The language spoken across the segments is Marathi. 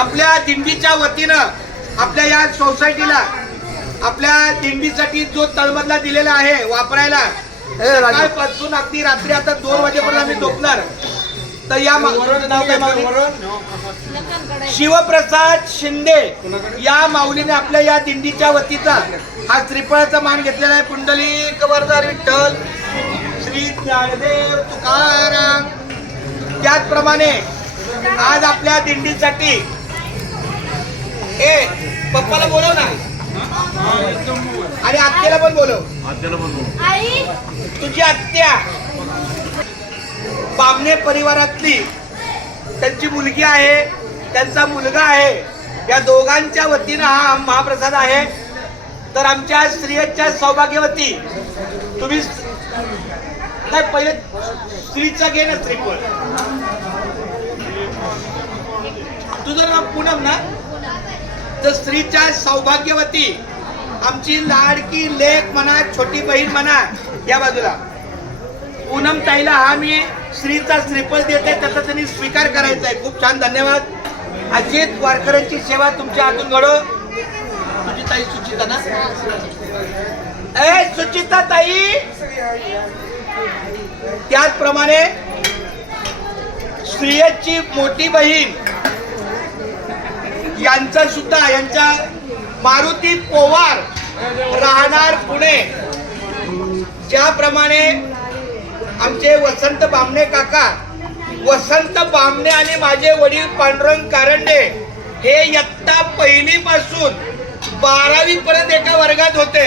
आपल्या दिंडीच्या वतीनं आपल्या या सोसायटीला आपल्या दिंडीसाठी जो तळमजला दिलेला आहे वापरायला, सकाळपासून अगदी रात्री आता 2 वाजेपर्यंत आम्ही झोपणार. तर या नाव काय माऊली? शिवप्रसाद शिंदे या माऊलीने आपल्या या दिंडीच्या वतीचा हा श्रीफळाचा मान घेतलेला आहे. पुंडलिक वरदार विठ्ठल श्री ज्ञानदेव तुकाराम. त्याचप्रमाणे आज आपल्या दिंडीसाठी पप्पाला बोलव ना आणि आत्याला पण बोलव. तुझी आत्या बामणे परिवारातली त्यांची मुलगी आहे, त्यांचा मुलगा आहे. या दोघांच्या वतीनं हा महाप्रसाद आहे. तर आमच्या स्त्रियांच्या सौभाग्यवती तुम्ही नाही, पहिले स्त्रीचा घे ना. श्रीफळ तुझं नाव पूनम ना? तर स्त्रीच्या सौभाग्यवती आमची लाडकी लेक म्हणा, छोटी बहीण म्हणा, या बाजूला पूनम ताईला हा मी श्रीचा श्रीफळ देते, त्याचा त्यांनी स्वीकार करायचा आहे. खूप छान, धन्यवाद. अजित वारकऱ्यांची सेवा तुमच्या हातून घडो. तुझी ताई सुचिता ना? सुचिता ताई. त्याचप्रमाणे स्त्रियांची मोठी बहीण यांचा सुद्धा, यांच्या मारुती पोवार राहणार पुणे. ज्याप्रमाणे आमचे वसंत बामणे काका, वसंत बामणे आणि माझे वडील पांडुरंग कारंडे हे इयत्ता 1ली पासून 12वी पर्यंत एका वर्गात होते.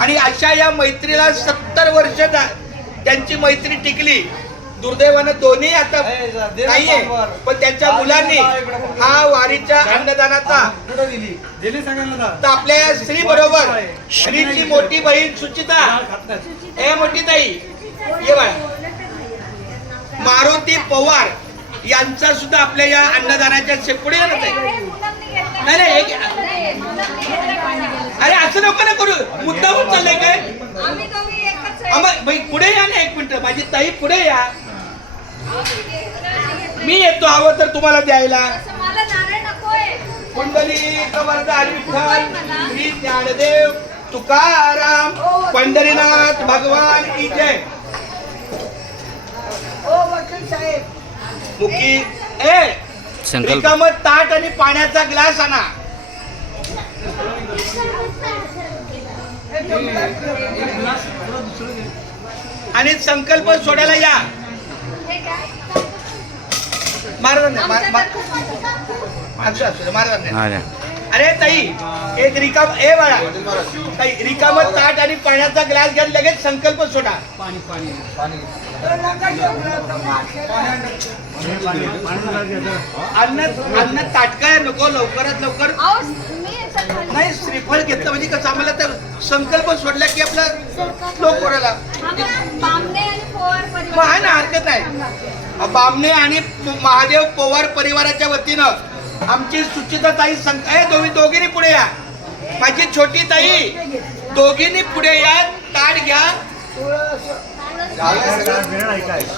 आणि अशा या मैत्रीला 70 वर्ष त्यांची मैत्री टिकली. दुर्दैवानं दोन्ही आता नाहीये, पण त्यांच्या मुलांनी हा वारीच्या अन्नदानाचा तर आपल्या स्त्री बरोबर श्रीची मोठी बहीण सुचिता, मोठी ताई ये बाळा, मारुती पवार यांचा सुद्धा आपल्या या अन्नदानाच्या पुढे नाही. अरे असं नको ना करू, मुद्दामून चाललंय काय? पुढे या ना, 1 मिनिट माझी ताई, पुढे या. मी येतो हवं तर तुम्हाला द्यायला. पुंडलिक वरदार विठ्ठल श्री ज्ञानदेव तुकाराम पंढरीनाथ भगवान की जय. मुकी रिकाम ताट आणि पाण्याचा ग्लास आणा. आणि संकल्प सोडायला या. महाराजांना अरे ताई, एक रिकाम बाळा ताई, रिकाम ताट आणि पाण्याचा ग्लास घ्या, लगेच संकल्प सोडा. अन्न ताटकाय नको, लवकरात लवकर नाही. श्रीफळ घेतलं म्हणजे कसं, आम्हाला तर संकल्प सोडला की आपला श्लोक कोरायला आहे ना, हरकत नाही. बामणे आणि महादेव पवार परिवाराच्या वतीनं आमची सुचिता ताई दोघींनी पुढे या. माझी छोटी ताई, दोघींनी पुढे या. ताट घ्या,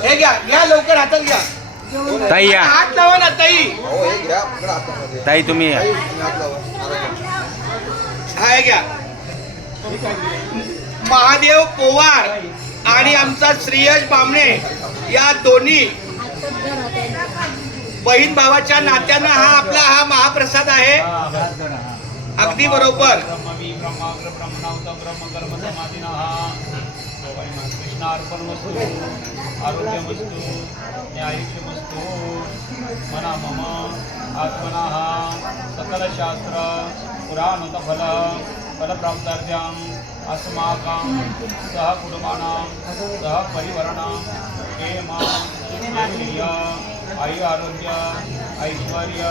हे घ्या, घ्या लवकर, हातात घ्या ताई. या हात लावा ना ताई. ताई तुम्ही हा घ्या. महादेव पोवार आणि आमचा श्रेयश बामणे या दोन्ही बहीण भावाच्या नात्यानं हा महाप्रसाद आहे. अगदी बरोबर. आरोग्यमस्तु न्यायुष्यमस्तु मना मम आत्मनः सकलशास्त्र पुराणोतफल फलप्राप्तार्थ्याम् अस्माकं सह कुटुंबानां सह परिवाराणां क्षेमं ऐश्वर्य आयु आरोग्य ऐश्वर्य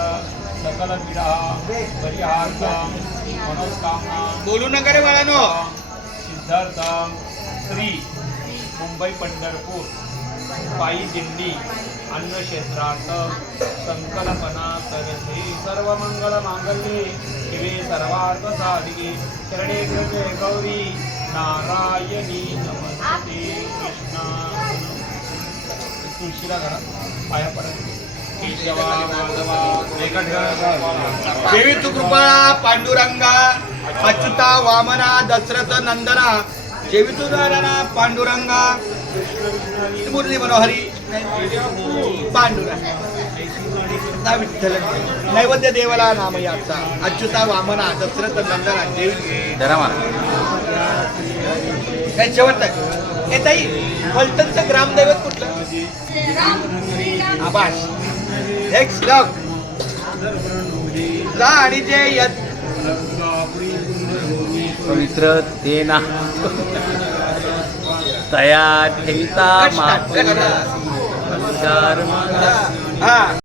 सकल पीडा परिहार्थं मनोकामना बोलू नका रे बाळांनो. सिद्धार्थ श्री मुंबई पंढरपूर पायी दिंडी अन्नक्षेत्रार्थ संकल्पना करते. सर्व मंगल मांगल्ये शिवे सर्वार्थ साधिके शरणे त्र्यंबके गौरी नारायणी नमस्ते. कृष्णा तुळशीला घरा पाया पडा. केशवा माधवा देवी तू कृपाळा पांडुरंगा अच्युता वामना दशरथ नंदना देवी तू नारायणा पांडुरंगा मुरली मनोहरी पांडुरंगा ना विठ्ठल नैवेद्य देवाला नाम याचा अच्युता वामना दशरथ नंदना देवी काय शेवट आहे हे ताई फलटणचं ग्रामदैवत कुठलं आभास एक श्लोक जा आणि जे यत पवित्र तेना तया ठेविता कष्ट हा हा